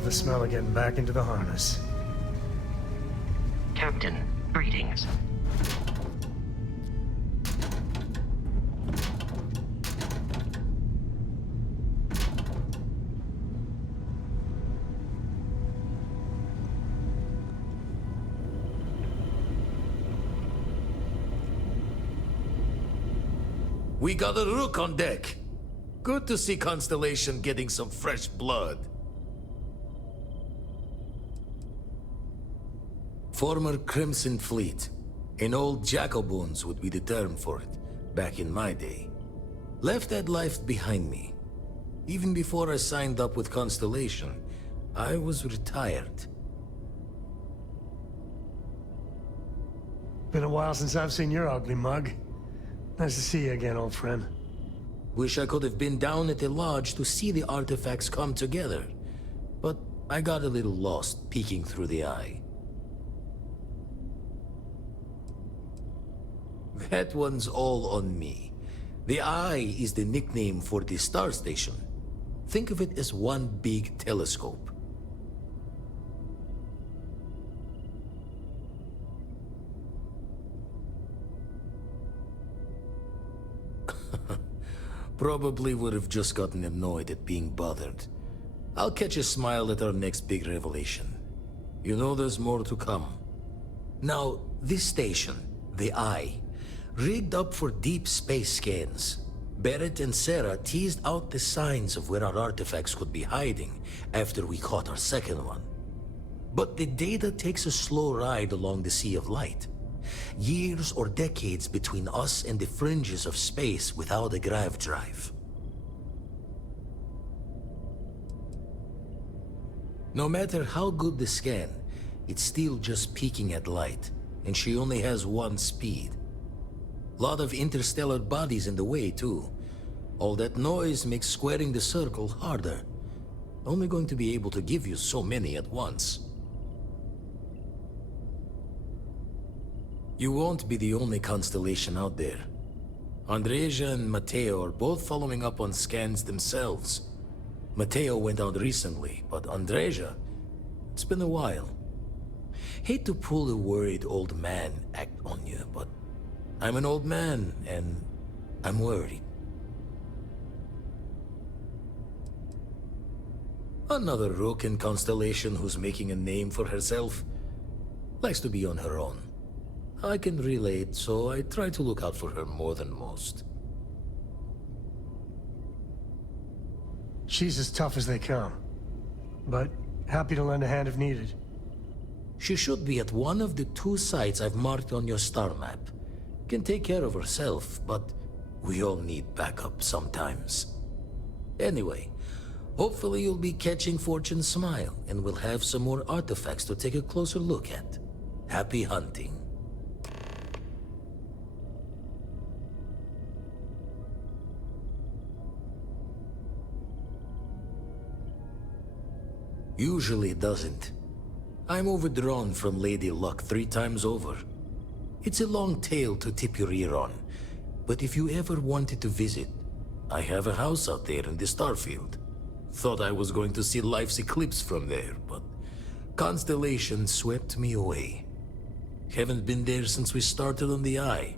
love the smell of getting back into the harness. Captain, greetings. We got a rook on deck. Good to see Constellation getting some fresh blood. Former Crimson Fleet. An old Jacoboons would be the term for it, back in my day. Left that life behind me. Even before I signed up with Constellation, I was retired. Been a while since I've seen your ugly mug. Nice to see you again, old friend. Wish I could have been down at the lodge to see the artifacts come together. But I got a little lost peeking through the eye. That one's all on me. The eye is the nickname for the star station. Think of it as one big telescope. Probably would have just gotten annoyed at being bothered. I'll catch a smile at our next big revelation. You know there's more to come. Now, this station, the Eye, rigged up for deep space scans. Barrett and Sarah teased out the signs of where our artifacts could be hiding after we caught our second one. But the data takes a slow ride along the Sea of Light. Years or decades between us and the fringes of space without a grav drive. No matter how good the scan, it's still just peeking at light, and she only has one speed. Lot of interstellar bodies in the way, too. All that noise makes squaring the circle harder. Only going to be able to give you so many at once. You won't be the only constellation out there. Andreja and Matteo are both following up on scans themselves. Matteo went out recently, but Andreja, it's been a while. Hate to pull the worried old man act on you, but I'm an old man, and I'm worried. Another rook in Constellation who's making a name for herself. Likes to be on her own. I can relate, so I try to look out for her more than most. She's as tough as they come, but happy to lend a hand if needed. She should be at one of the 2 sites I've marked on your star map. Can take care of herself, but we all need backup sometimes. Anyway, hopefully you'll be catching Fortune's smile, and we'll have some more artifacts to take a closer look at. Happy hunting. Usually doesn't. I'm overdrawn from Lady Luck 3 times over. It's a long tale to tip your ear on, but if you ever wanted to visit, I have a house out there in the Starfield. Thought I was going to see life's eclipse from there, but Constellation swept me away. Haven't been there since we started on the Eye.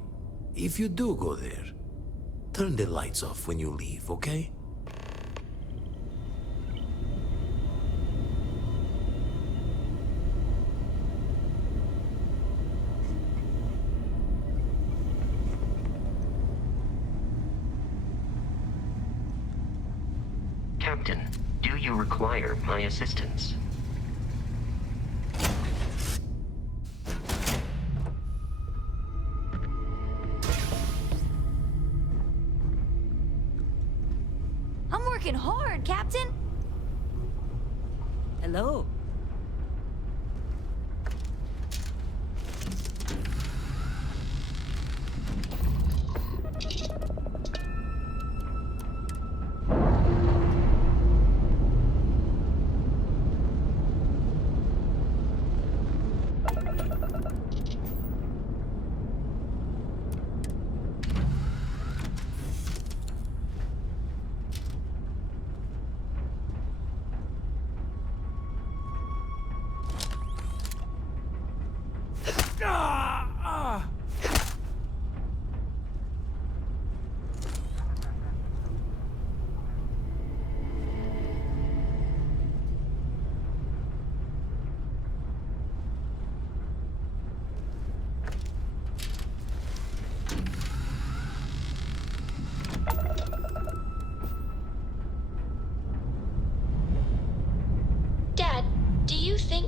If you do go there, turn the lights off when you leave, okay? Captain, do you require my assistance? I'm working hard, Captain. Hello.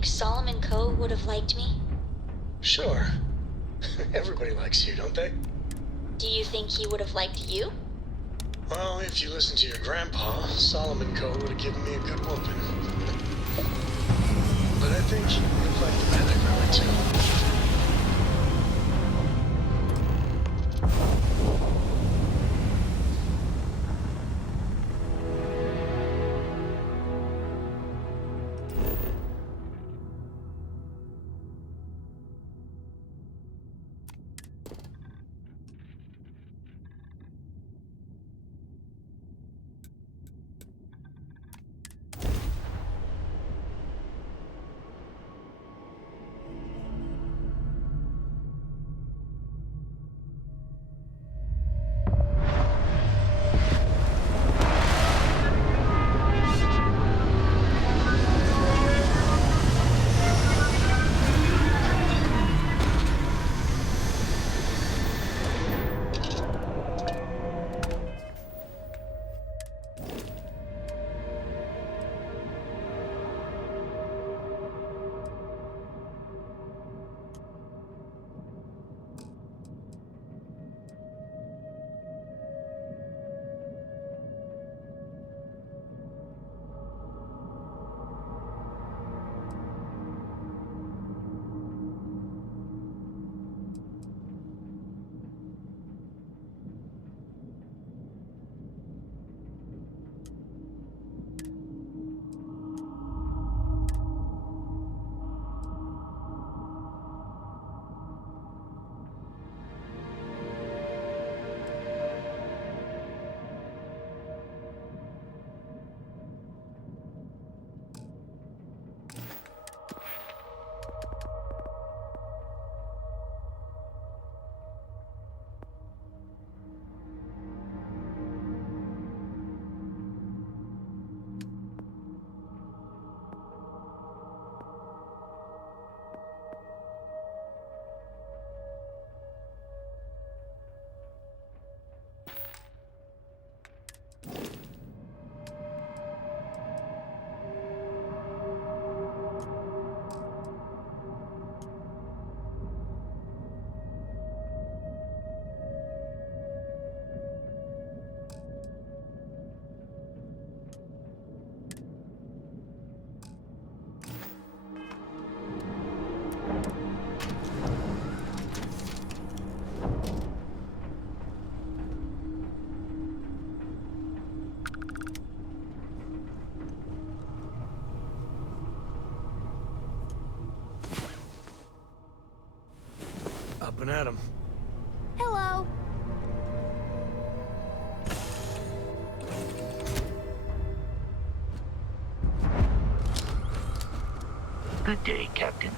think Solomon Coe would have liked me? Sure. Everybody likes you, don't they? Do you think he would have liked you? Well, if you listen to your grandpa, Solomon Coe would have given me a good whooping. But I think you'd like the man I really too. Up and at 'em. Hello. Good day, Captain.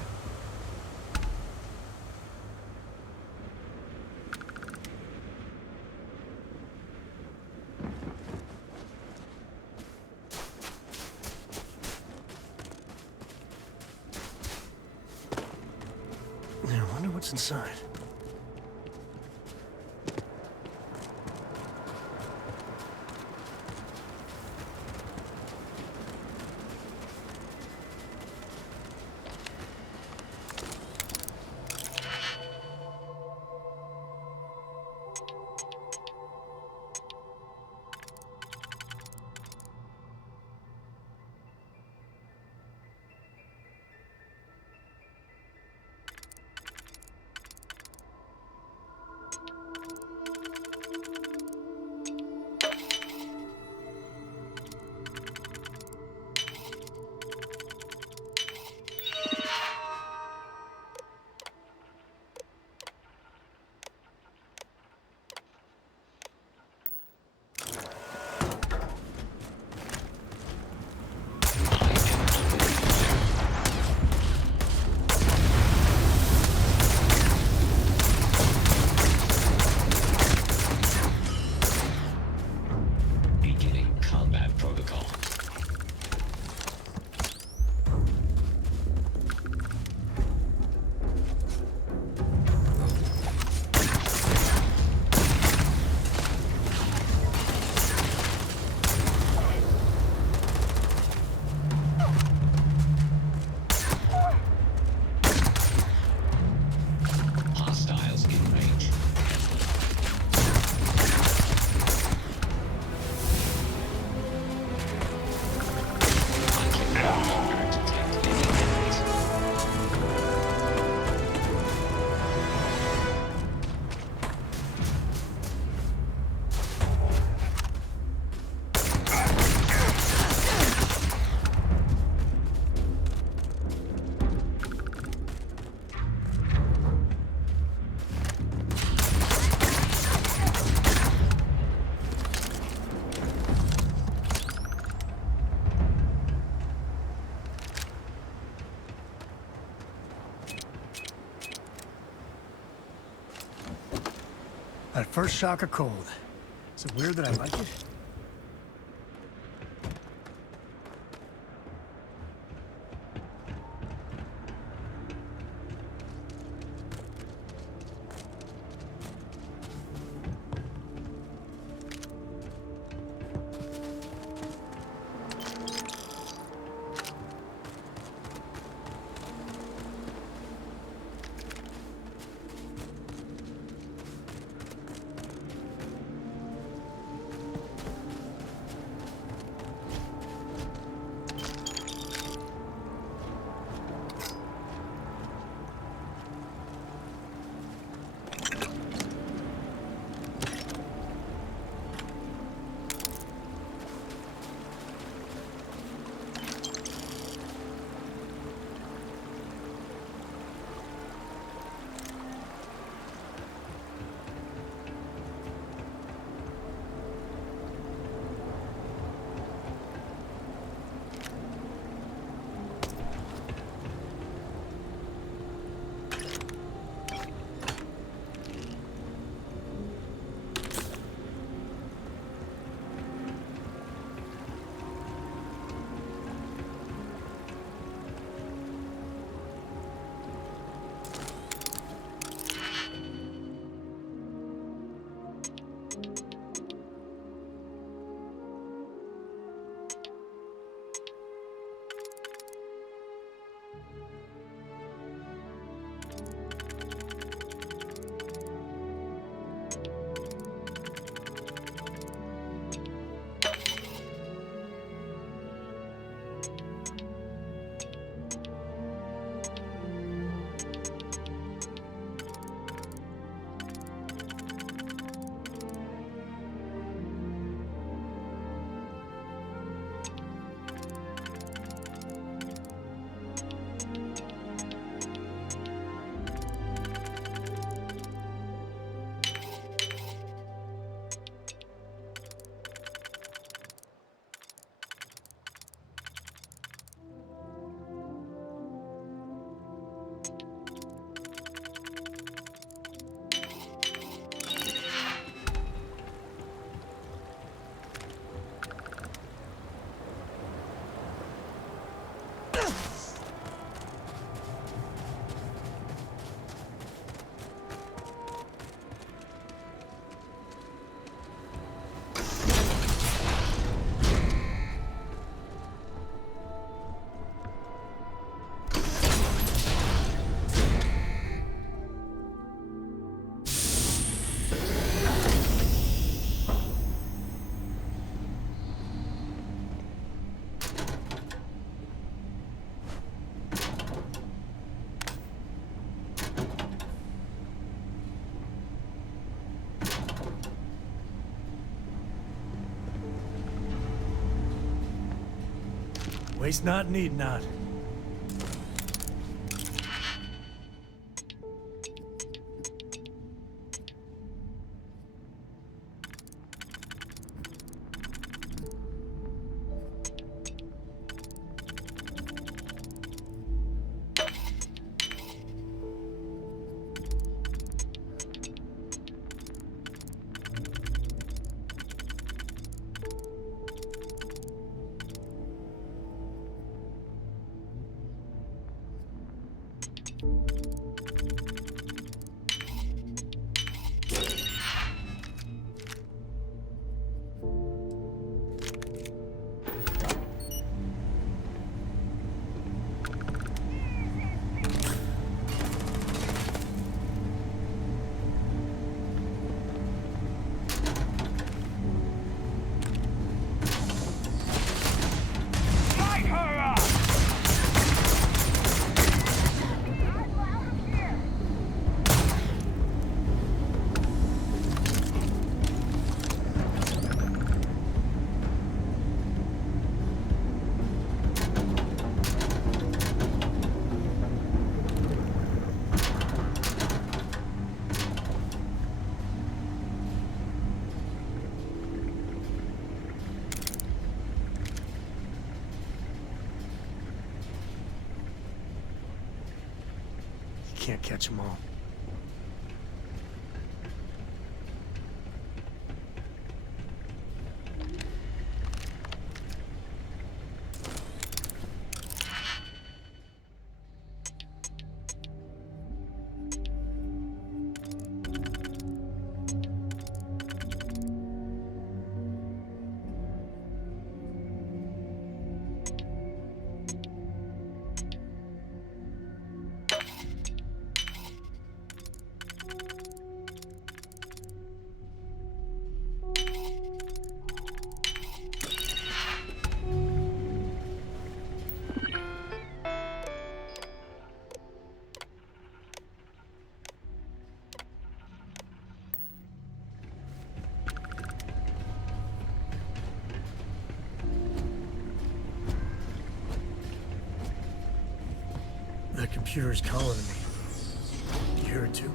I wonder what's inside. That first shock of cold. Is it weird that I like it? Waste not, need not. Can't catch them all. computer's calling to me. You hear it too?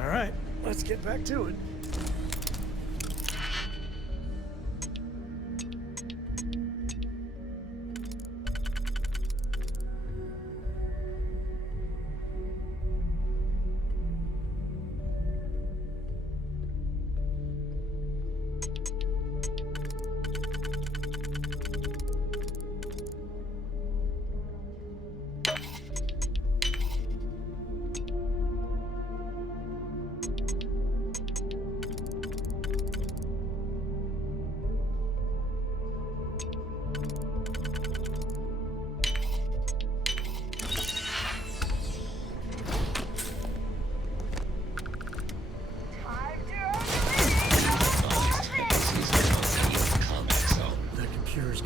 All right, let's get back to it.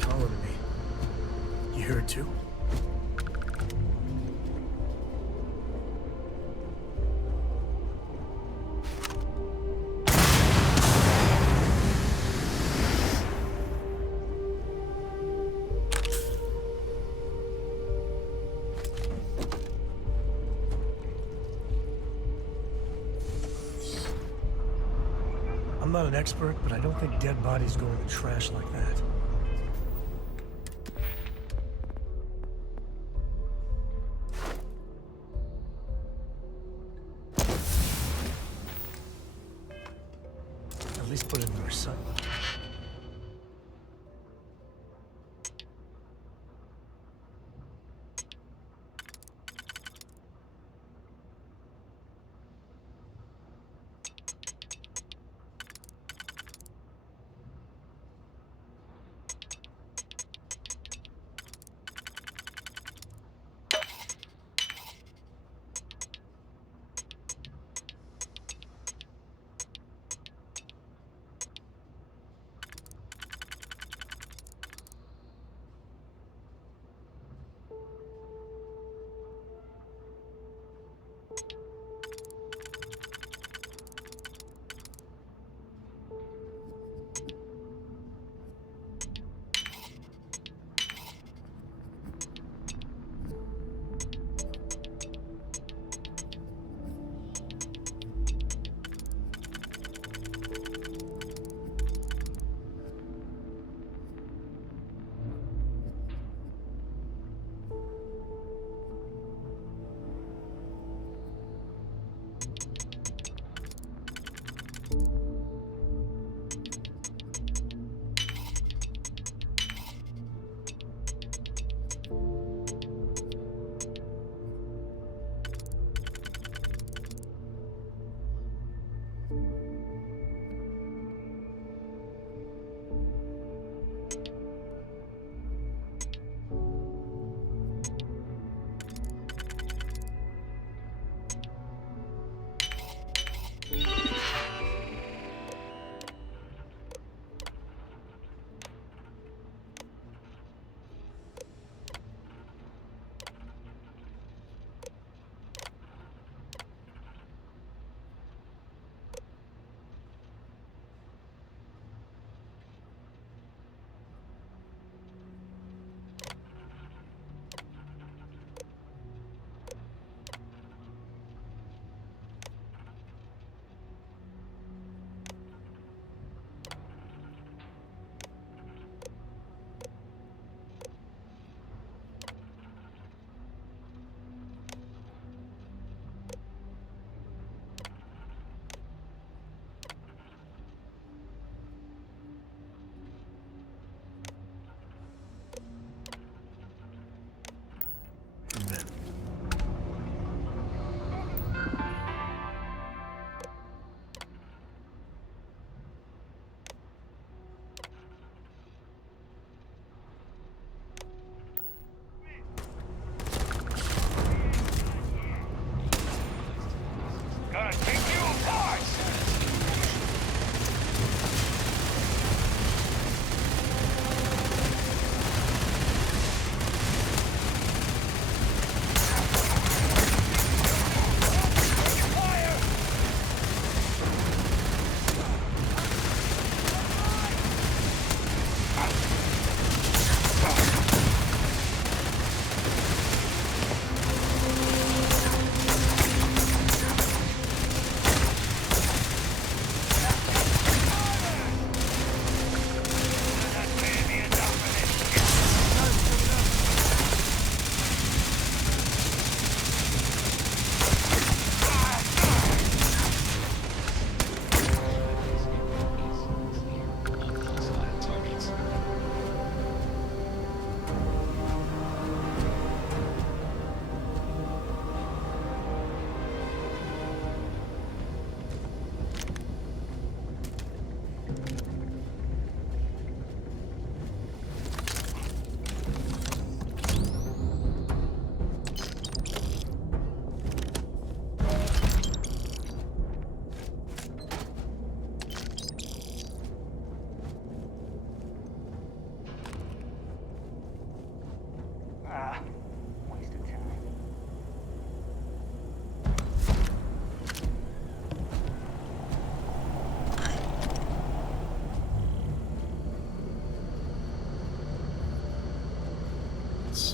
Calling to me. You hear it too? I'm not an expert, but I don't think dead bodies go in the trash like that. At least put it in our sun.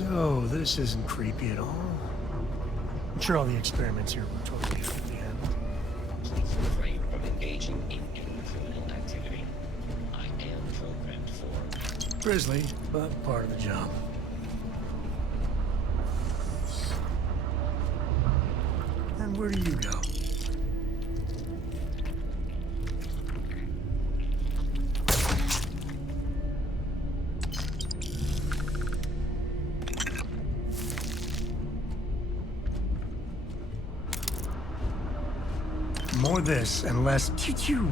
So, this isn't creepy at all. I'm sure all the experiments here were totally out of the end. Please refrain from engaging in any criminal activity. I am programmed for... Grisly, but part of the job. And where do you go? More this and less choo-choo.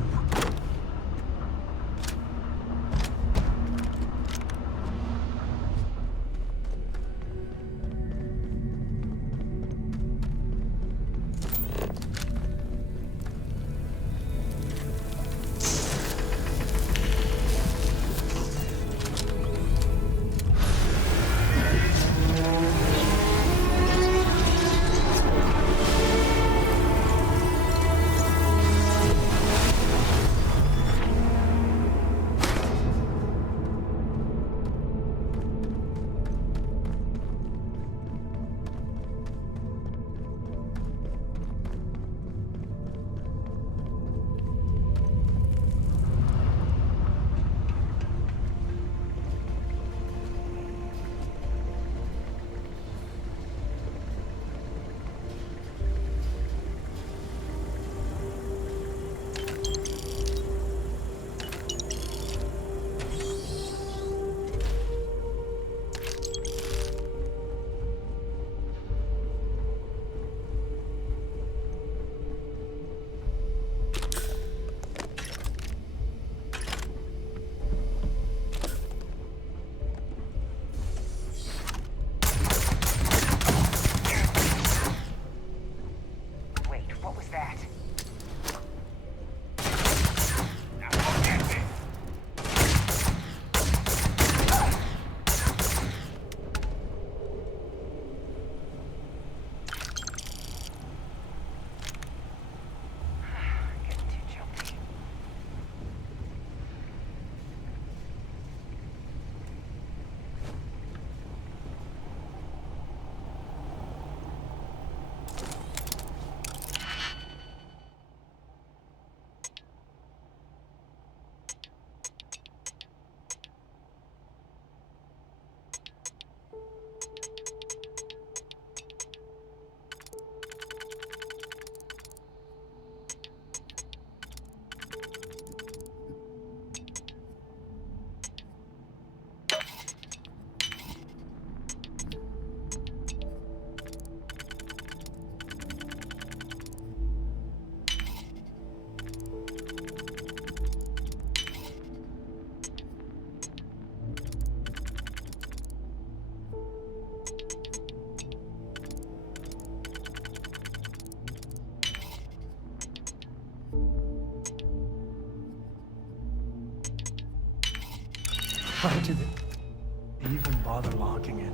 Why did they even bother locking it?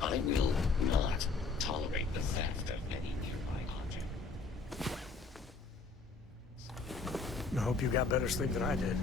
I will not tolerate the theft of any nearby object. I hope you got better sleep than I did.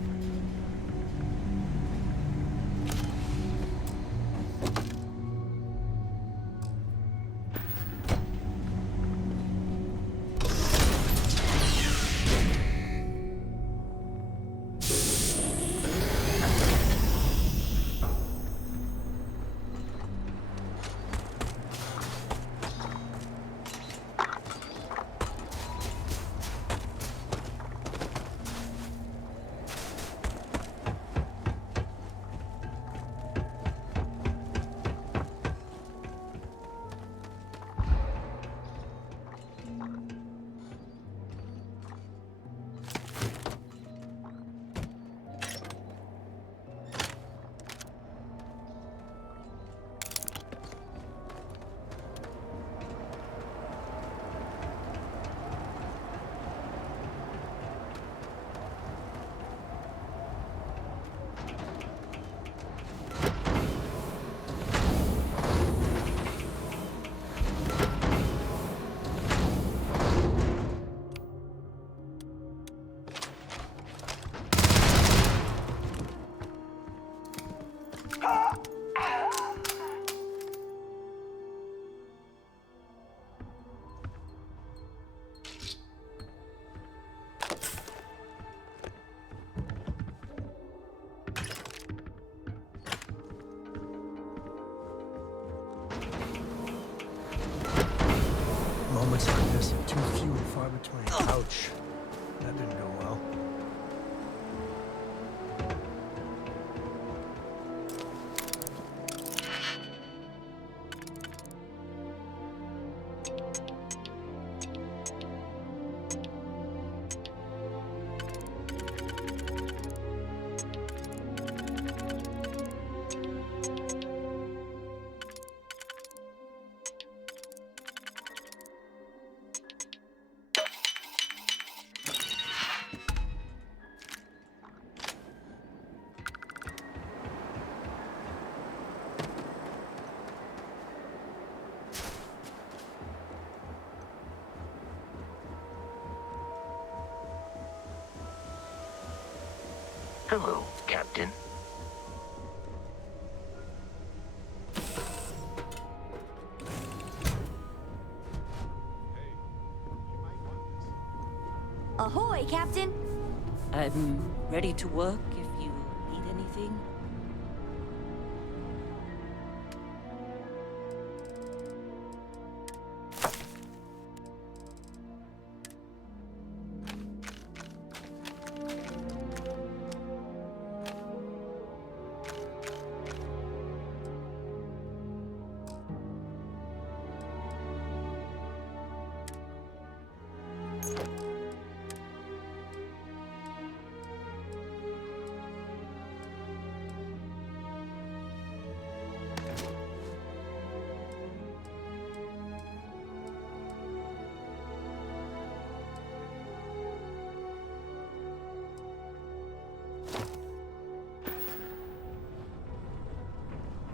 moments like this are too few and far between. Ouch. That didn't go well. Hello, Captain. Ahoy, Captain! I'm ready to work if you need anything.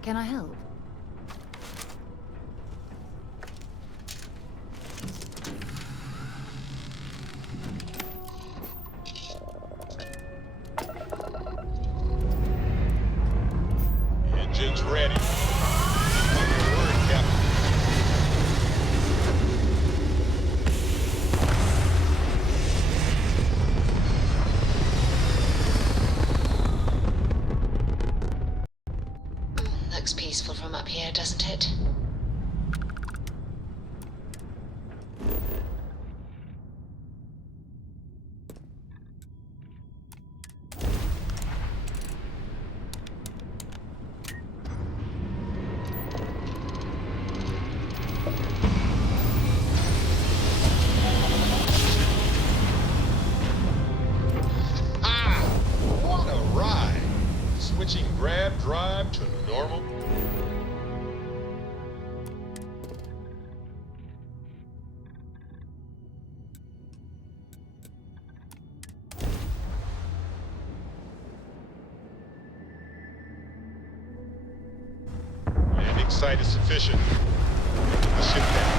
Can I help? Engines ready. On your word, Captain. Looks peaceful from up here, doesn't it? Ah! What a ride! Switching grab drive to normal. Landing site is sufficient. The ship down.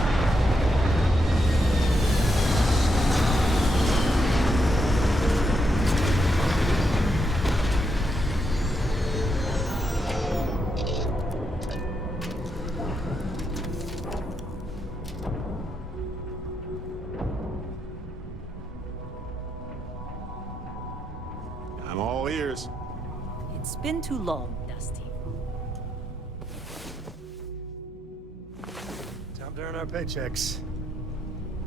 I'm all ears. It's been too long, Dusty. Time to earn our paychecks.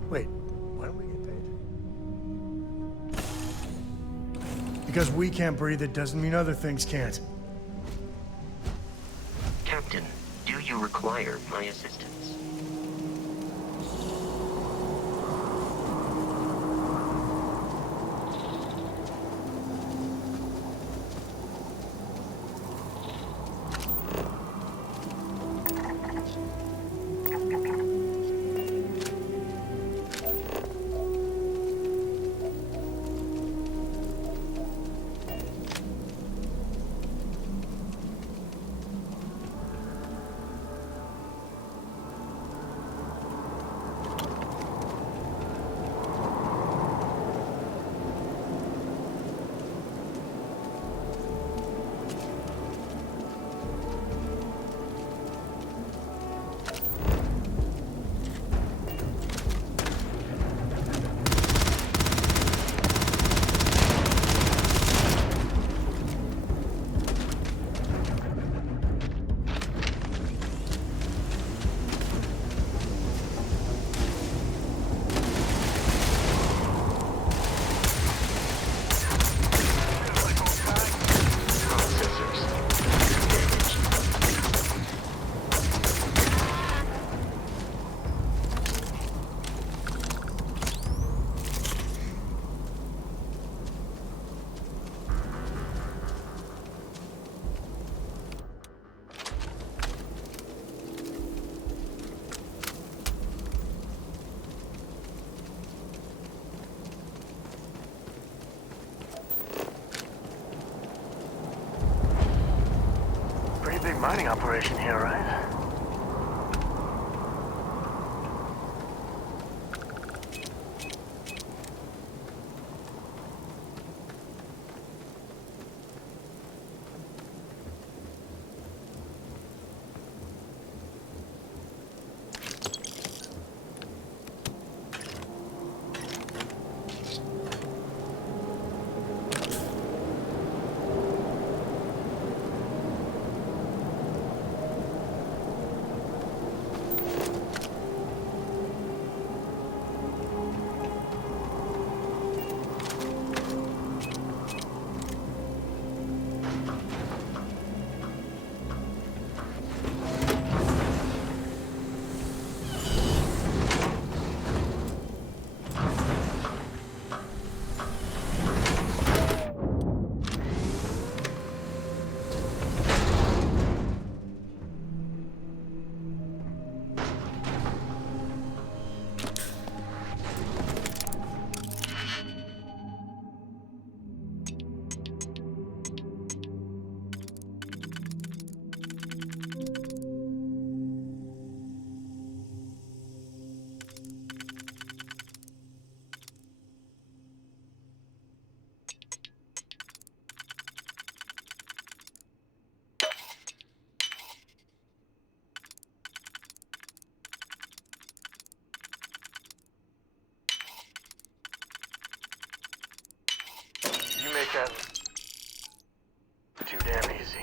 Wait, why don't we get paid? Because we can't breathe, it doesn't mean other things can't. Captain, do you require my assistance? mining operation here, right? You make that too damn easy.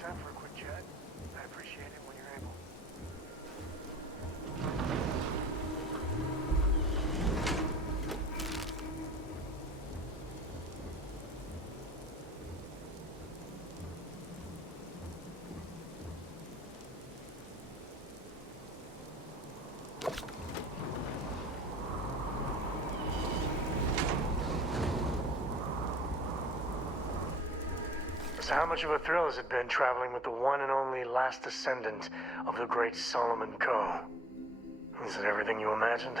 Time for a quick chat? I appreciate it when you're able. So how much of a thrill has it been traveling with the one and only last descendant of the great Solomon Coe? Is it everything you imagined?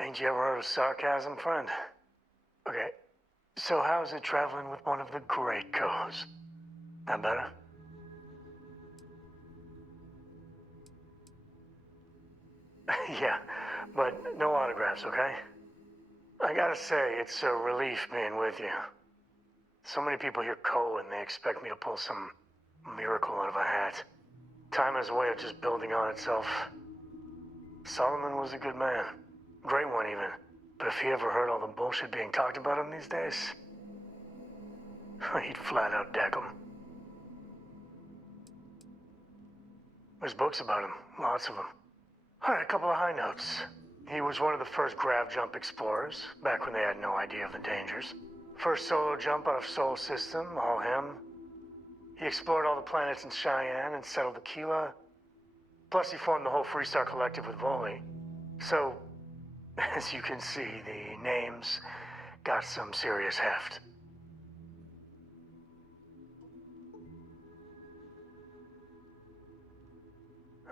Ain't you ever heard of sarcasm, friend? Okay, so how's it traveling with one of the great Coes? That better? Yeah, but no autographs, okay? I gotta say, it's a relief being with you. So many people hear Coe and they expect me to pull some miracle out of a hat. Time has a way of just building on itself. Solomon was a good man. Great one, even. But if he ever heard all the bullshit being talked about him these days, he'd flat out deck him. There's books about him, lots of them. All right, a couple of high notes. He was one of the first grav jump explorers, back when they had no idea of the dangers. First solo jump out of Sol System, all him. He explored all the planets in Cheyenne and settled Aquila. Plus he formed the whole Freestar Collective with Voli. So, as you can see, the names got some serious heft.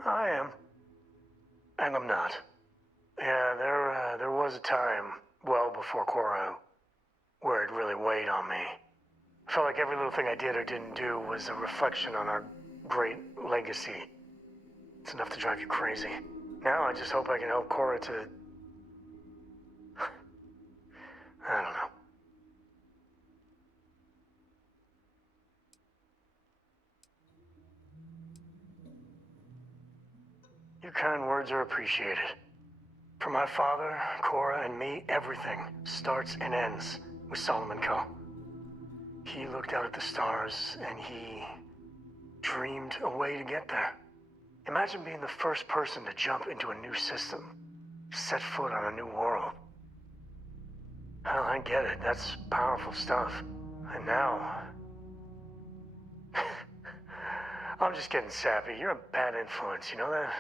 I am. And I'm not. Yeah, there was a time, well before Cora, where it really weighed on me. Felt like every little thing I did or didn't do was a reflection on our great legacy. It's enough to drive you crazy. Now I just hope I can help Cora to... I don't know. Your kind words are appreciated. For my father, Cora, and me, everything starts and ends with Solomon Co. He looked out at the stars, and he dreamed a way to get there. Imagine being the first person to jump into a new system, set foot on a new world. Hell, I get it. That's powerful stuff. And now... I'm just getting sappy. You're a bad influence, you know that?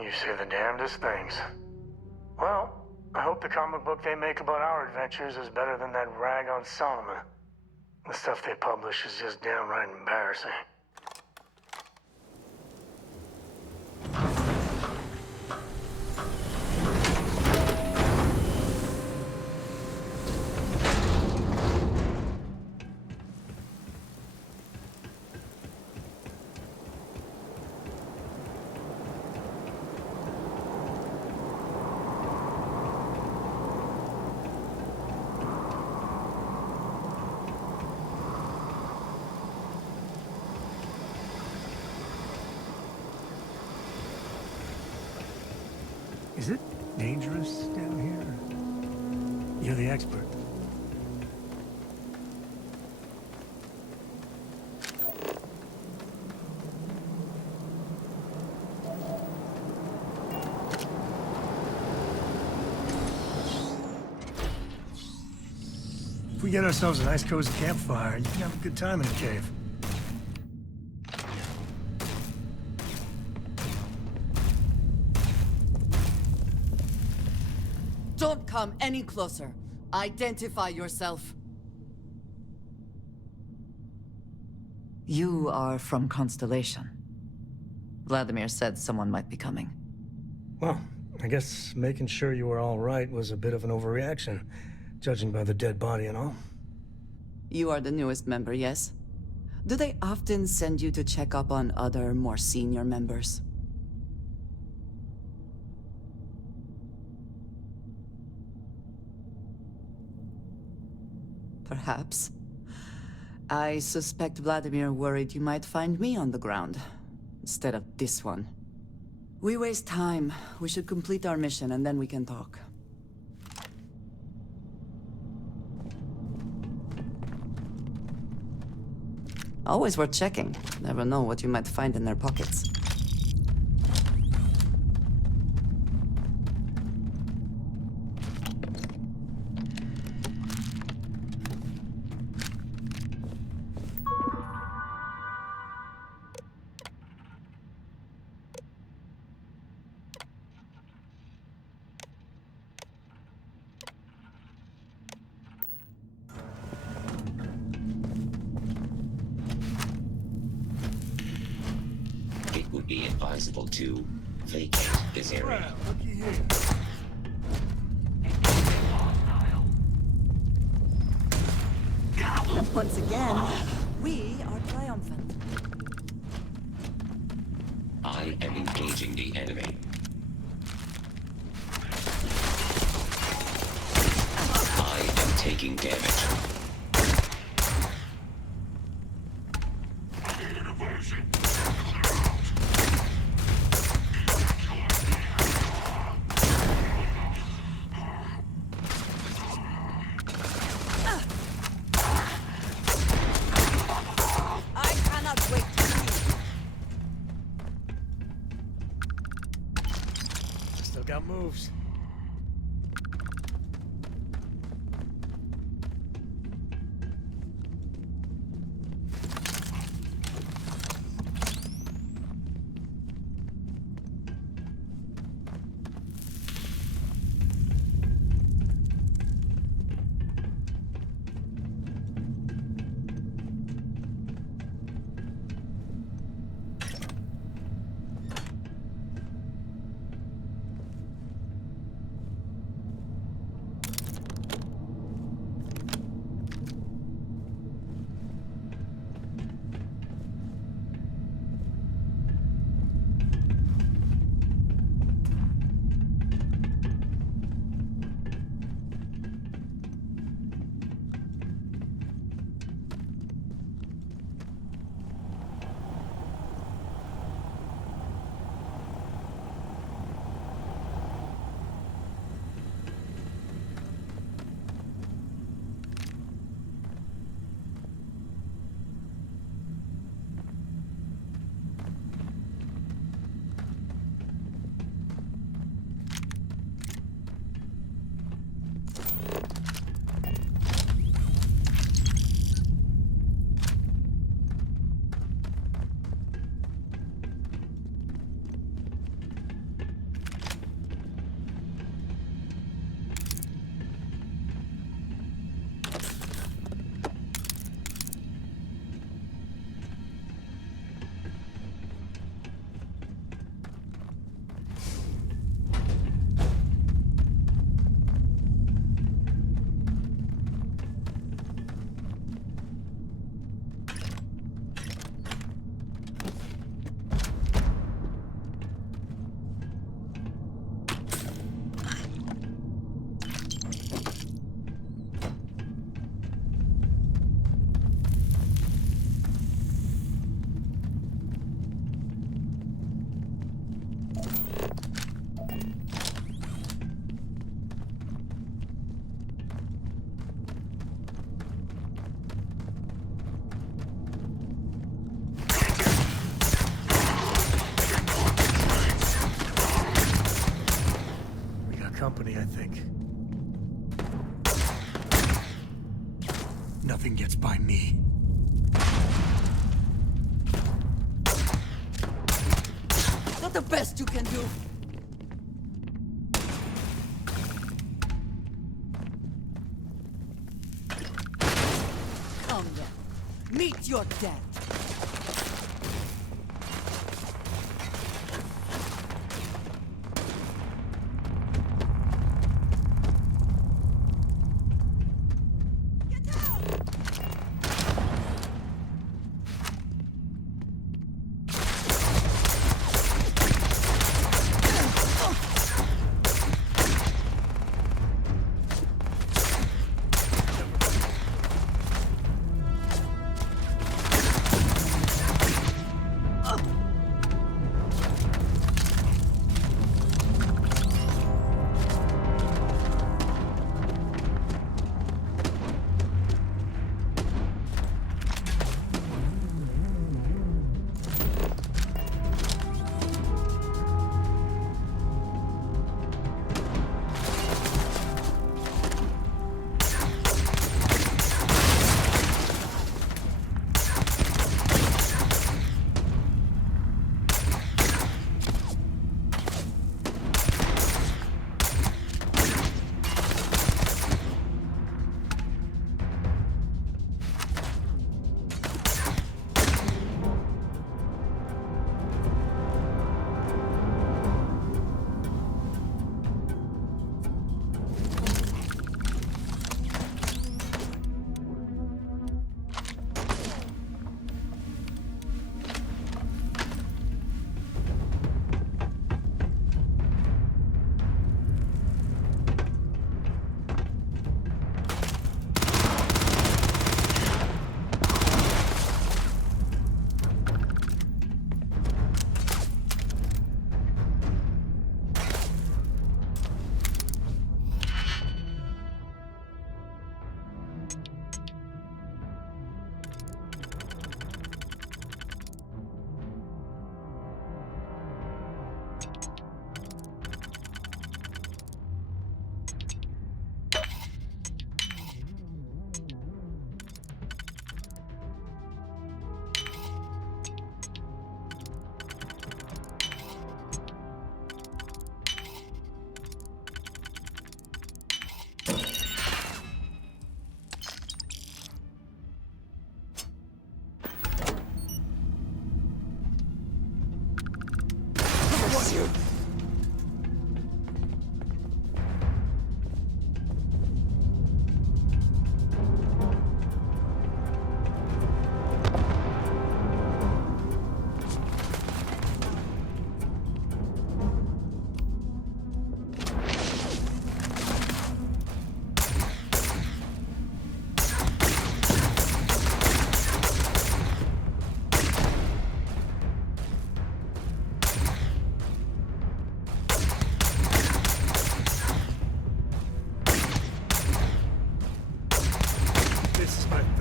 You say the damnedest things. Well, I hope the comic book they make about our adventures is better than that rag on Solomon. The stuff they publish is just downright embarrassing. Is it dangerous down here? You're the expert. If we get ourselves a nice cozy campfire, you can have a good time in the cave. Don't come any closer. Identify yourself. You are from Constellation. Vladimir said someone might be coming. Well, I guess making sure you were all right was a bit of an overreaction, judging by the dead body and all. You are the newest member, yes? Do they often send you to check up on other, more senior members? Perhaps. I suspect Vladimir worried you might find me on the ground, instead of this one. We waste time. We should complete our mission and then we can talk. Always worth checking. Never know what you might find in their pockets. It would be advisable to vacate this area. Looky here. Once again, we are triumphant. I am engaging the enemy. I am taking damage. Still got moves. Company, I think. Nothing gets by me. Not the best you can do. Come then. Meet your death.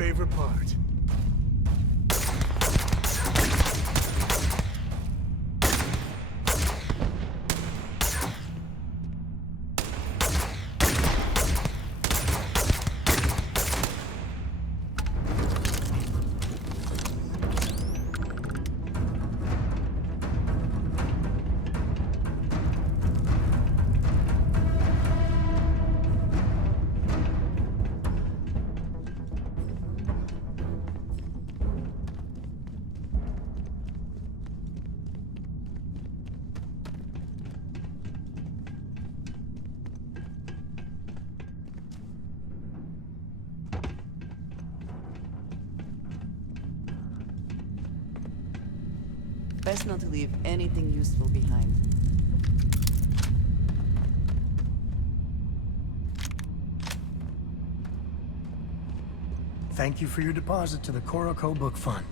favorite part. Best not to leave anything useful behind. Thank you for your deposit to the Koroko Book Fund.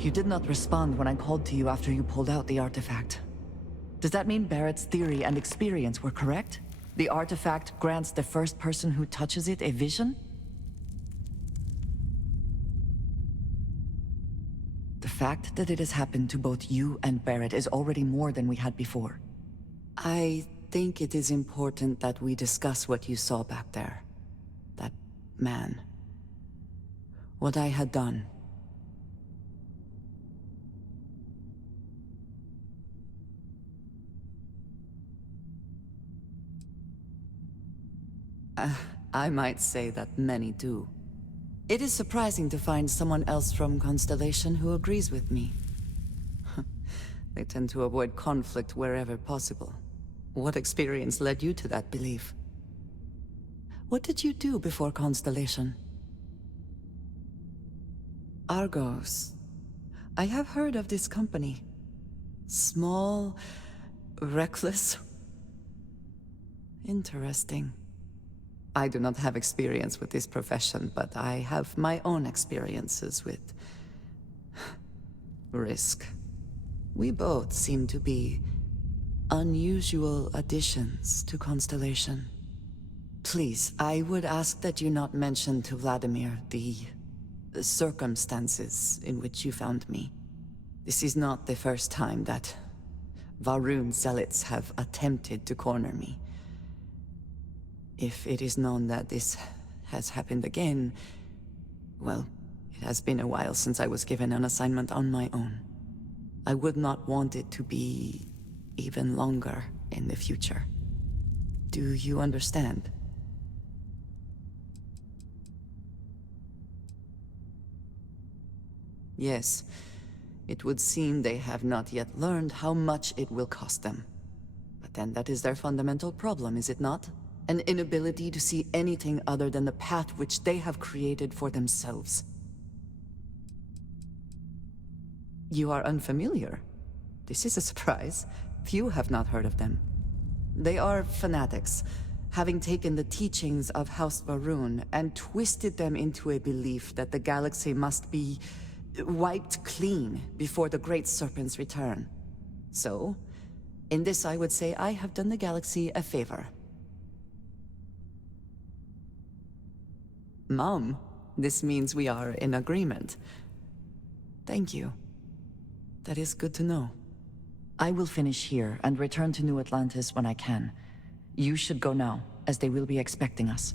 You did not respond when I called to you after you pulled out the artifact. Does that mean Barrett's theory and experience were correct? The artifact grants the first person who touches it a vision? The fact that it has happened to both you and Barrett is already more than we had before. I think it is important that we discuss what you saw back there. That man. What I had done. I might say that many do. It is surprising to find someone else from Constellation who agrees with me. They tend to avoid conflict wherever possible. What experience led you to that belief? What did you do before Constellation? Argos. I have heard of this company. Small, reckless. Interesting. I do not have experience with this profession, but I have my own experiences with risk. We both seem to be unusual additions to Constellation. Please, I would ask that you not mention to Vladimir the circumstances in which you found me. This is not the first time that Va'ruun zealots have attempted to corner me. If it is known that this has happened again, well, it has been a while since I was given an assignment on my own. I would not want it to be even longer in the future. Do you understand? Yes, it would seem they have not yet learned how much it will cost them. But then that is their fundamental problem, is it not? An inability to see anything other than the path which they have created for themselves. You are unfamiliar. This is a surprise. Few have not heard of them. They are fanatics, having taken the teachings of House Va'ruun and twisted them into a belief that the galaxy must be wiped clean before the Great Serpent's return. So, in this I would say I have done the galaxy a favor. Mom, this means we are in agreement. Thank you. That is good to know. I will finish here and return to New Atlantis when I can. You should go now, as they will be expecting us.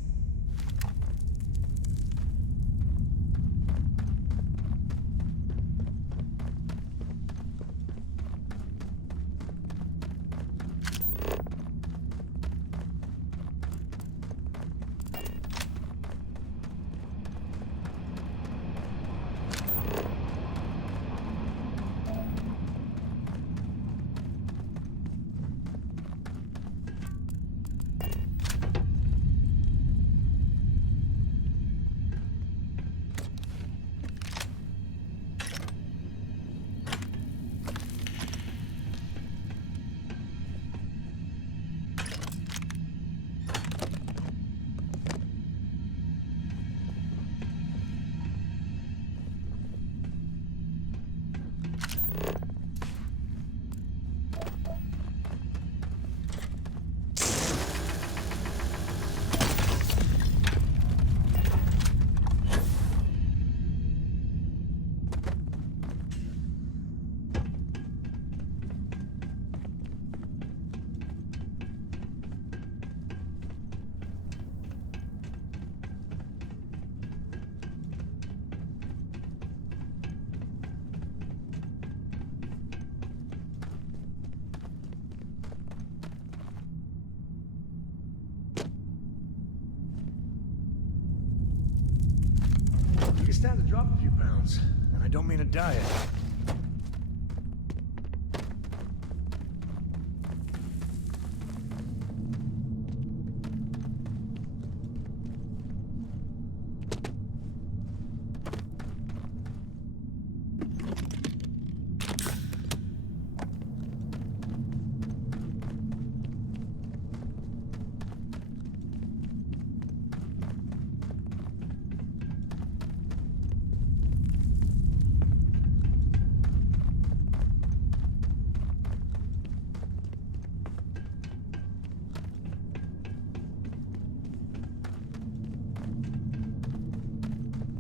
You can stand to drop a few pounds, and I don't mean a diet.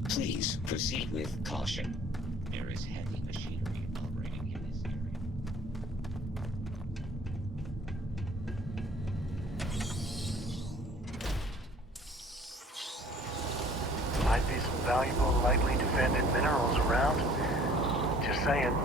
Please proceed with caution. There is heavy machinery operating in this area. Might be some valuable, lightly defended minerals around. Just saying.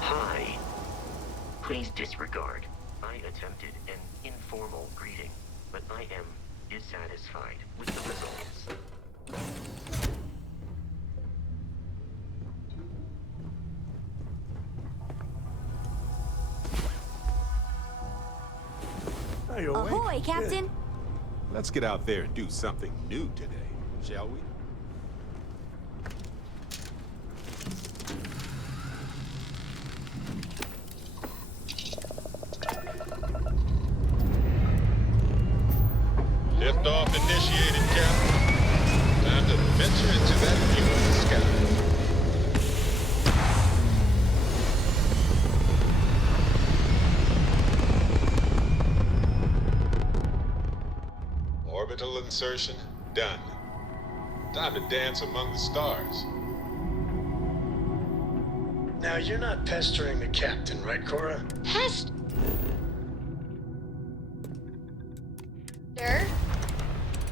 Hi. Please disregard. I attempted an informal greeting, but I am dissatisfied with the results. Are you awake? Ahoy, Captain! Let's get out there and do something new today, shall we? Liftoff initiated, Captain. Time to venture into that view of the sky. Orbital insertion done. Time to dance among the stars. Now, you're not pestering the captain, right, Cora? Pest.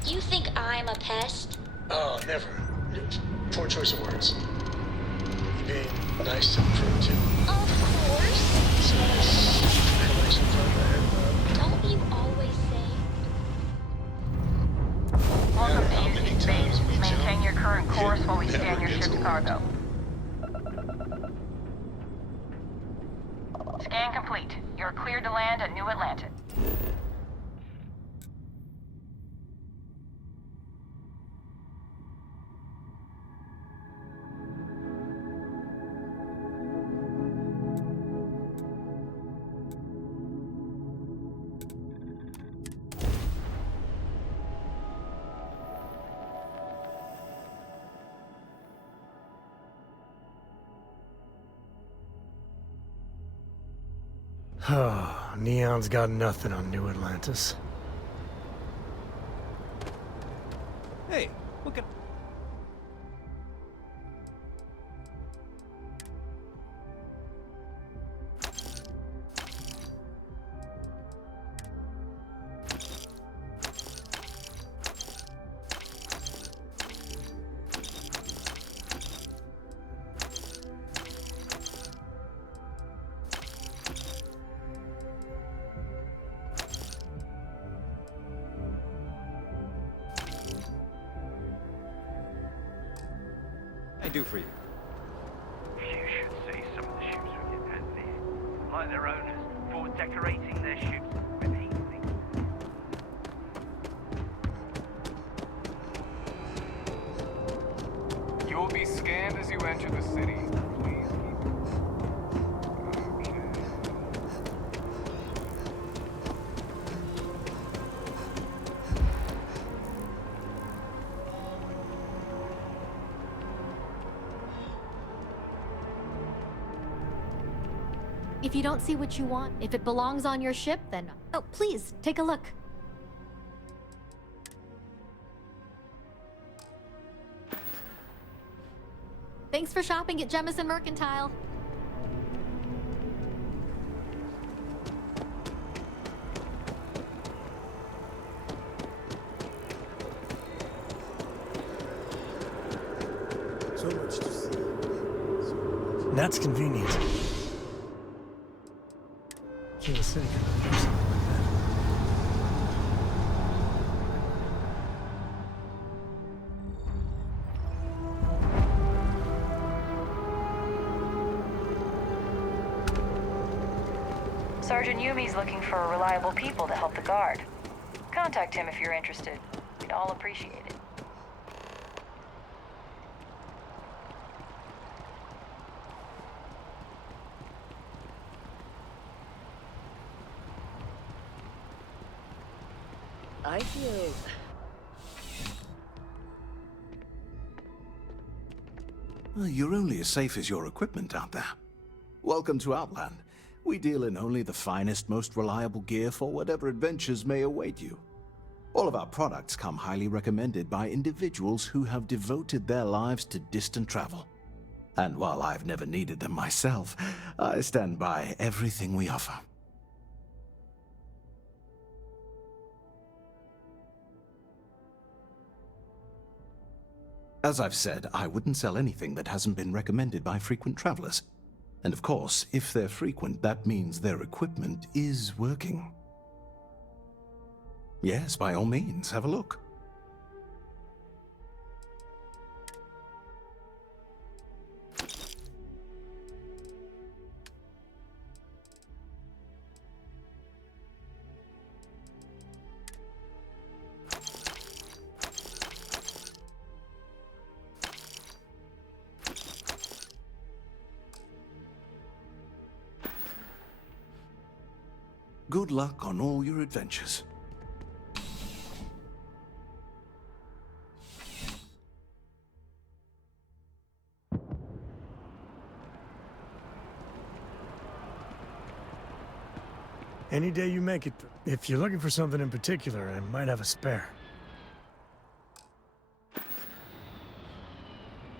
You think I'm a pest? Oh, never. Poor choice of words. You being nice to the crew, too. Of course. It's a nice collection from there. Don't you always say? Welcome to Houston Space. Maintain your current course while we Never scan your gets ship's old. cargo. Scan complete. You're cleared to land at New Atlantis. Oh, Neon's got nothing on New Atlantis. Hey, look at... I do for you. You should see some of the ships we get out there. Like their owners, for decorating their ships with heat things. You will be scanned as you enter the city. Please keep... Okay. If you don't see what you want, if it belongs on your ship, then... Oh, please, take a look. Thanks for shopping at Jemison Mercantile. So much to see. That's convenient. Kansas City could really do something like that. Sergeant Yumi's looking for reliable people to help the guard. Contact him if you're interested. We'd all appreciate it. I feel... Well, you're only as safe as your equipment out there. Welcome to Outland. We deal in only the finest, most reliable gear for whatever adventures may await you. All of our products come highly recommended by individuals who have devoted their lives to distant travel. And while I've never needed them myself, I stand by everything we offer. As I've said, I wouldn't sell anything that hasn't been recommended by frequent travelers. And of course, if they're frequent, that means their equipment is working. Yes, by all means, have a look. Good luck on all your adventures. Any day you make it. If you're looking for something in particular, I might have a spare.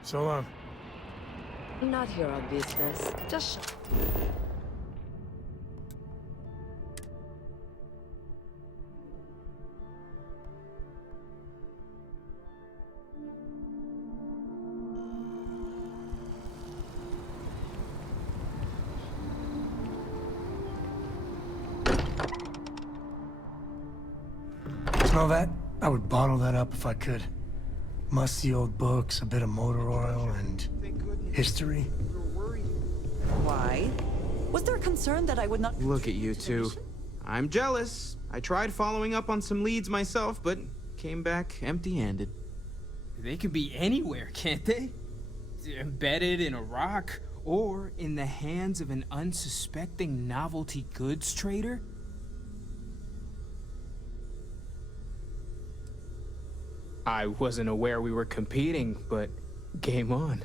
So long. Not your own business. Just... Smell that? I would bottle that up if I could. Musty old books, a bit of motor oil, and history. Why? Was there a concern that I would not... Look at you two. I'm jealous. I tried following up on some leads myself, but came back empty-handed. They can be anywhere, can't they? Embedded in a rock, or in the hands of an unsuspecting novelty goods trader? I wasn't aware we were competing, but game on.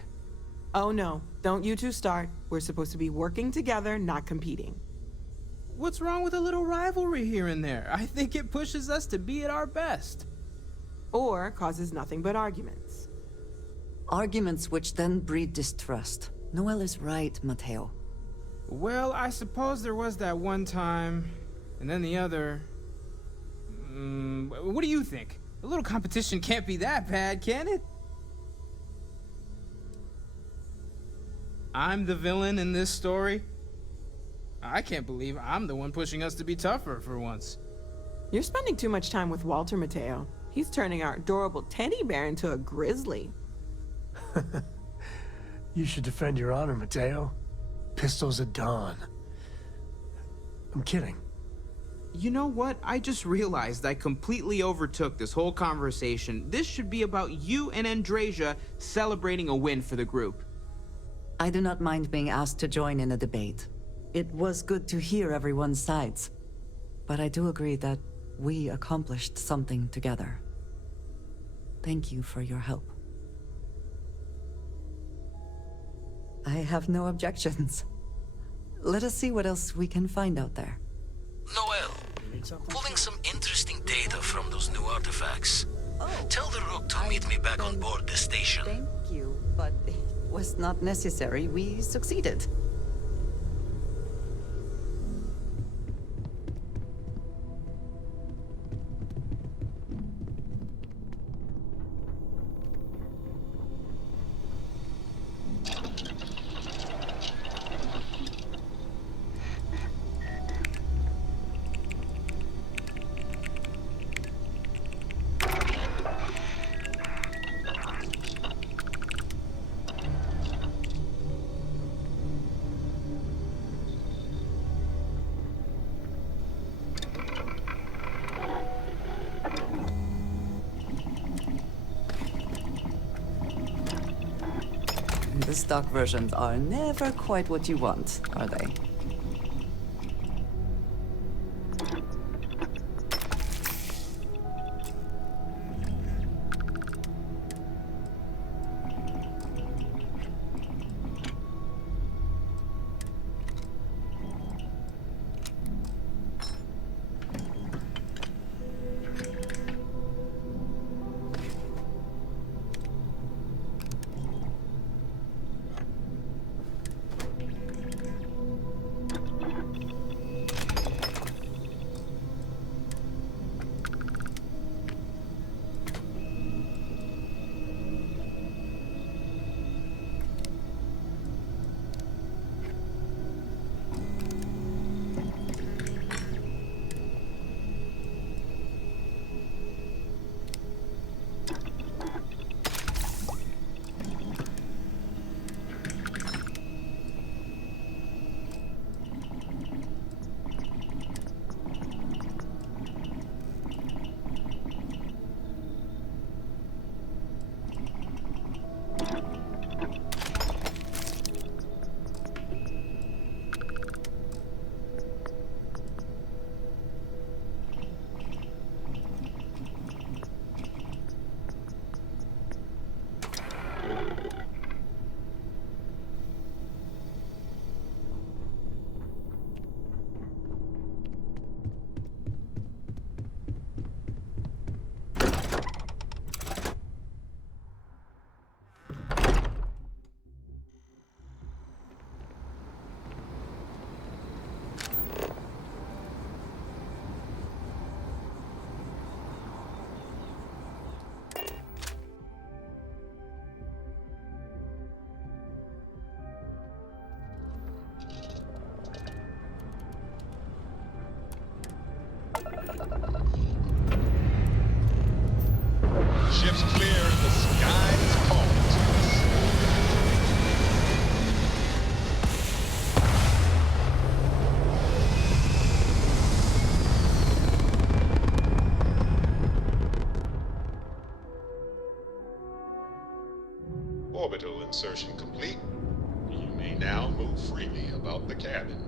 Oh no, don't you two start. We're supposed to be working together, not competing. what's wrong with a little rivalry here and there? I think it pushes us to be at our best. Or causes nothing but arguments. Arguments which then breed distrust. Noel is right, Mateo. Well, I suppose there was that one time, and then the other. What do you think? A little competition can't be that bad, can it? I'm the villain in this story. I can't believe I'm the one pushing us to be tougher for once. You're spending too much time with Walter, Mateo. He's turning our adorable teddy bear into a grizzly. You should defend your honor, Mateo. Pistols at dawn. I'm kidding. You know what? I just realized I completely overtook this whole conversation. This should be about you and Andrasia celebrating a win for the group. I do not mind being asked to join in a debate. It was good to hear everyone's sides. But I do agree that we accomplished something together. Thank you for your help. I have no objections. Let us see what else we can find out there. Noel, pulling some interesting data from those new artifacts. Tell the Rook to meet me back on board the station. Thank you, but it was not necessary. We succeeded. The stock versions are never quite what you want, are they? Ship's clear and the sky is calling to us. Orbital insertion complete. You may now move freely about the cabin.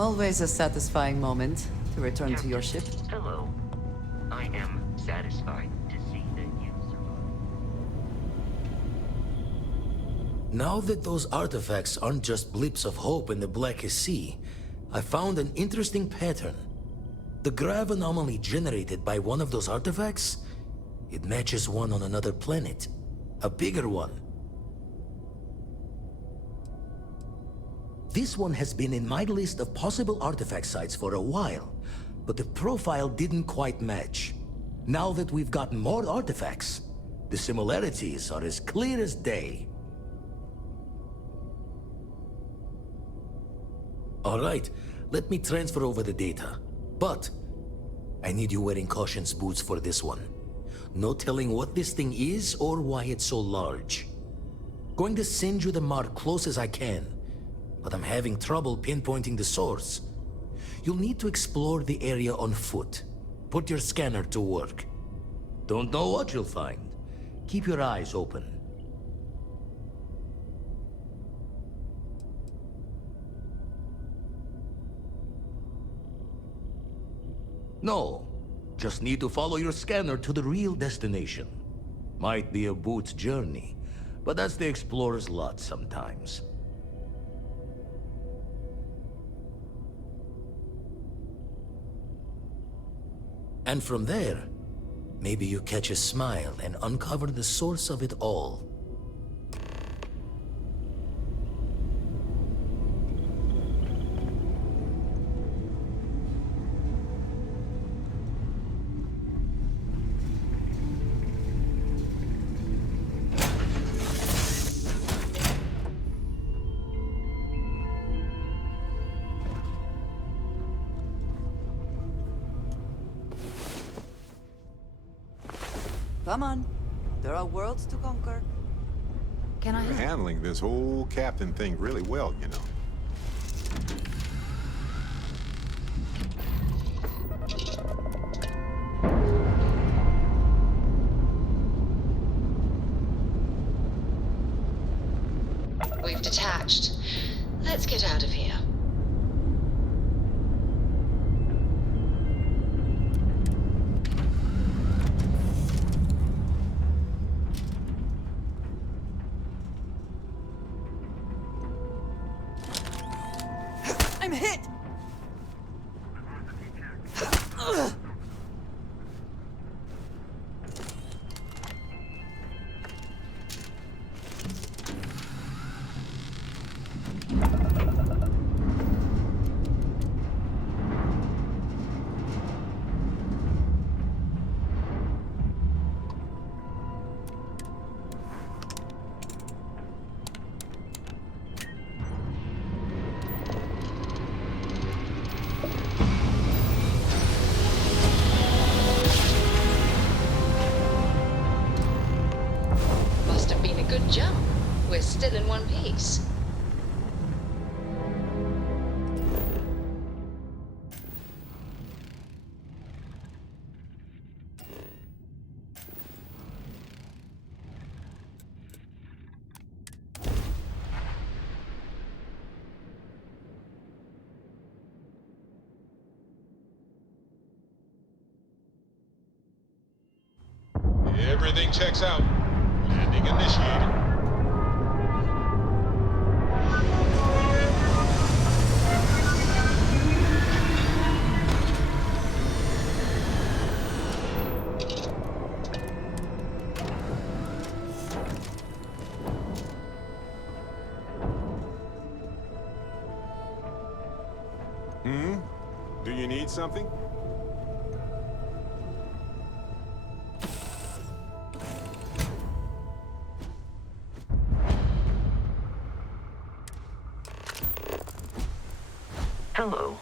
Always a satisfying moment to return to your ship. Hello. I am satisfied to see that you survived. Now that those artifacts aren't just blips of hope in the blackest sea, I found an interesting pattern. The grav anomaly generated by one of those artifacts, it matches one on another planet. A bigger one. This one has been in my list of possible artifact sites for a while, but the profile didn't quite match. Now that we've gotten more artifacts, the similarities are as clear as day. All right, let me transfer over the data. But I need you wearing caution's boots for this one. No telling what this thing is or why it's so large. Going to send you the mark close as I can, but I'm having trouble pinpointing the source. You'll need to explore the area on foot. Put your scanner to work. Don't know what you'll find. Keep your eyes open. No, just need to follow your scanner to the real destination. Might be a boot's journey, but that's the explorer's lot sometimes. And from there, maybe you catch a smile and uncover the source of it all. Come on. There are worlds to conquer. Can I You're help? handling this whole captain thing really well, you know. We've detached. Let's get out of here. I'm hit! Must have been a good jump. We're still in one piece. Everything checks out. Landing initiated. Do you need something? Hello.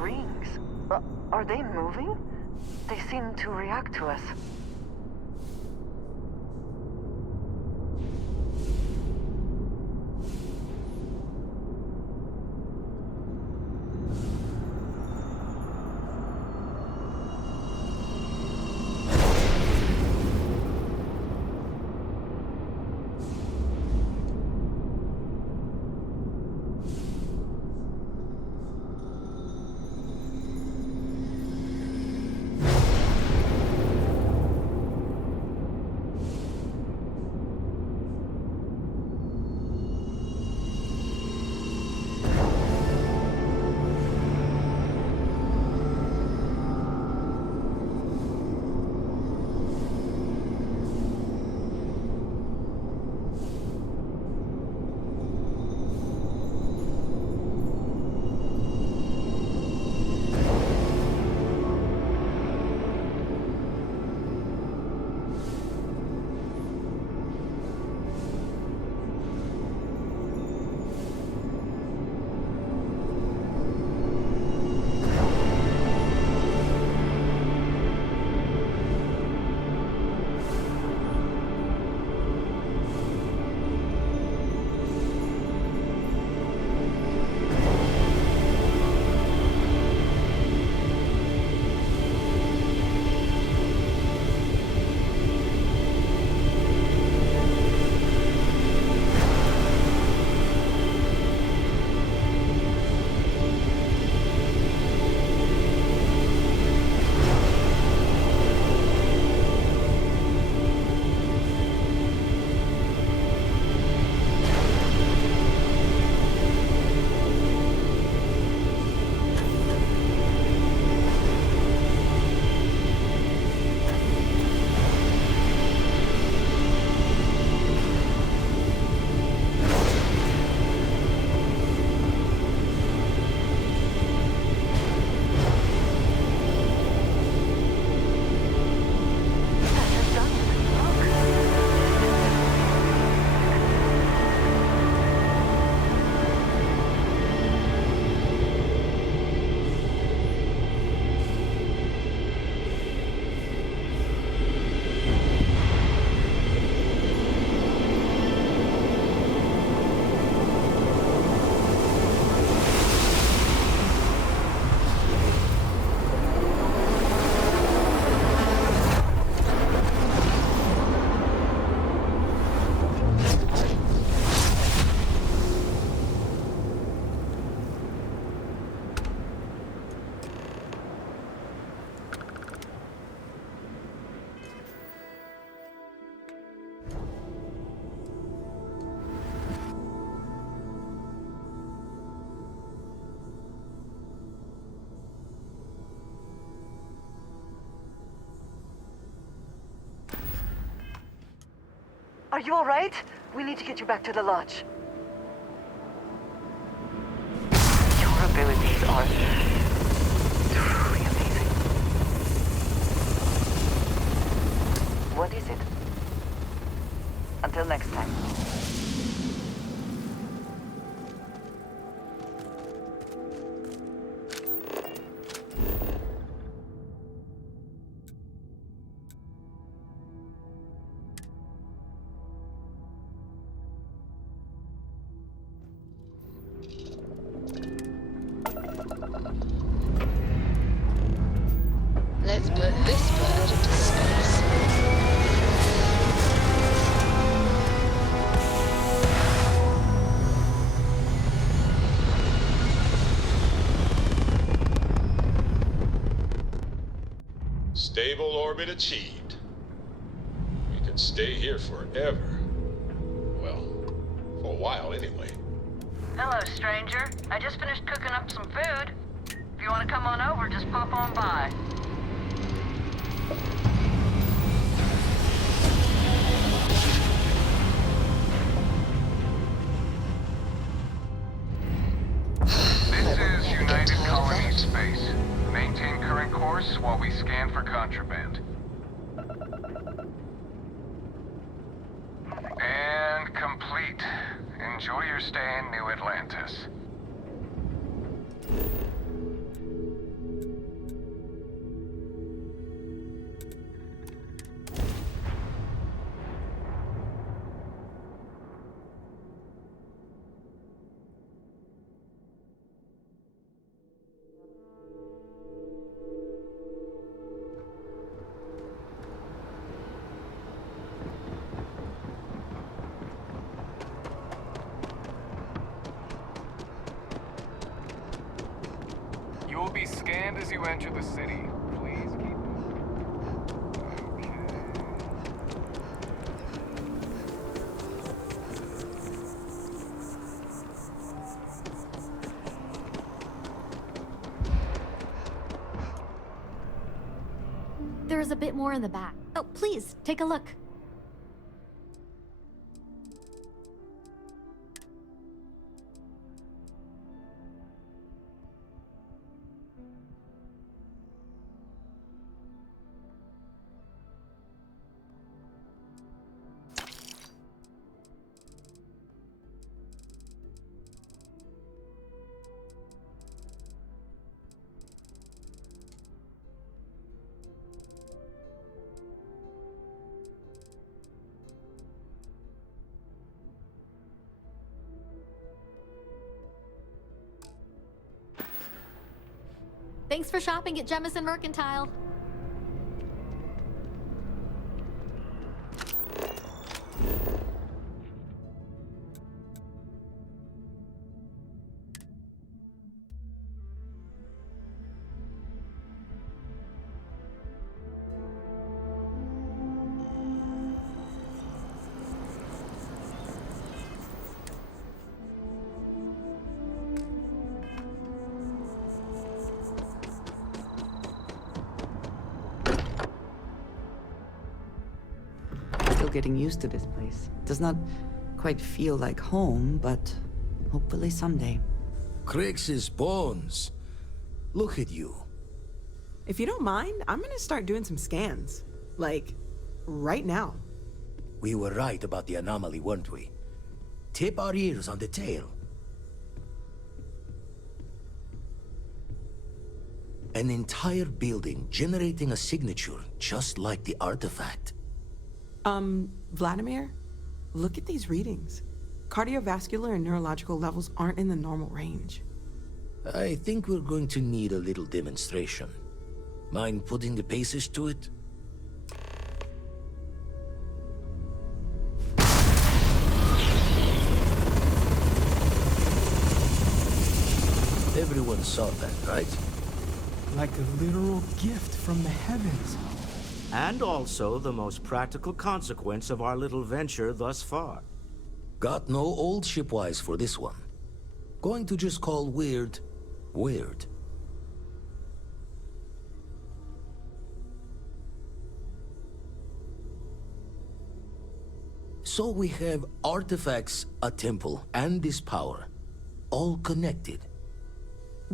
rings. Are they moving? They seem to react to us. Are you all right? We need to get you back to the lodge. Your abilities are truly amazing. What is it? Until next time. Let's put this bird into space. Stable orbit achieved. We can stay here forever. Well, for a while anyway. Hello, stranger. I just finished cooking up some food. If you want to come on over, just pop on by. This is United Colony Space. Maintain current course while we scan for contraband. And complete. Enjoy your stay in New Atlantis. scanned as you enter the city. Please keep... There's a bit more in the back. Oh, please, take a look. Thanks for shopping at Jemison Mercantile. Getting used to this place. Does not quite feel like home, but hopefully someday. Crix's bones. Look at you. If you don't mind, I'm gonna start doing some scans. Like, right now. We were right about the anomaly, weren't we? Tip our ears on the tail. An entire building generating a signature just like the artifact. Vladimir, look at these readings. Cardiovascular and neurological levels aren't in the normal range. I think we're going to need a little demonstration. Mind putting the paces to it? Everyone saw that, right? Like a literal gift from the heavens. And also the most practical consequence of our little venture thus far. Got no old shipwise for this one. Going to just call weird, weird. So we have artifacts, a temple, and this power. All connected.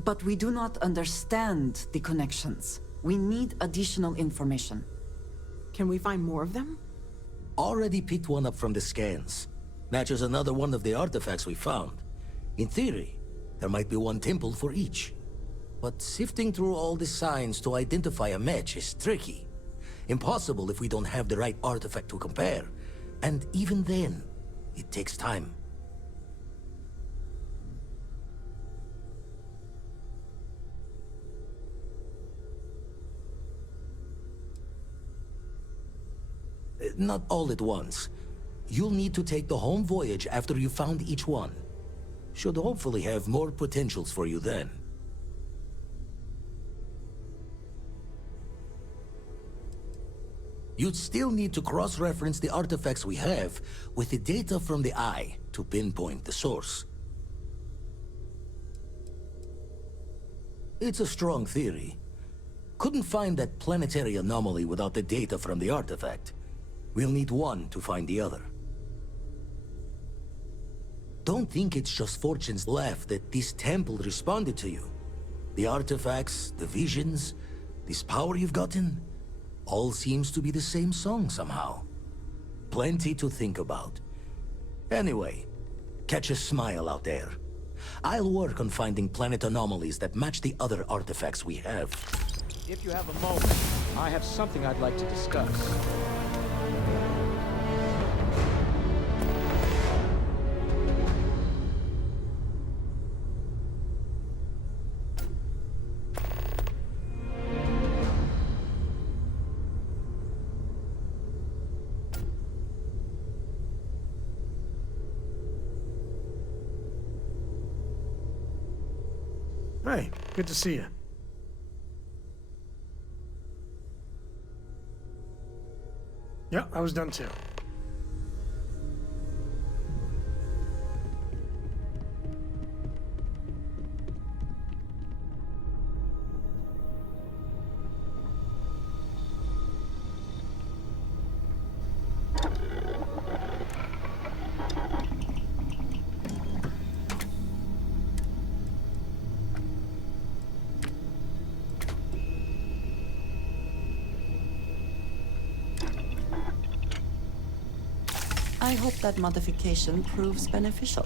But we do not understand the connections. We need additional information. Can we find more of them? Already picked one up from the scans. Matches another one of the artifacts we found. In theory, there might be one temple for each. But sifting through all the signs to identify a match is tricky. Impossible if we don't have the right artifact to compare. And even then, it takes time. Not all at once. You'll need to take the home voyage after you found each one. Should hopefully have more potentials for you then. You'd still need to cross-reference the artifacts we have with the data from the eye to pinpoint the source. It's a strong theory. Couldn't find that planetary anomaly without the data from the artifact. We'll need one to find the other. Don't think it's just Fortune's laugh that this temple responded to you. The artifacts, the visions, this power you've gotten, all seems to be the same song somehow. Plenty to think about. Anyway, catch a smile out there. I'll work on finding planet anomalies that match the other artifacts we have. If you have a moment, I have something I'd like to discuss. Hey, good to see you. Yeah, I was done too. I hope that modification proves beneficial.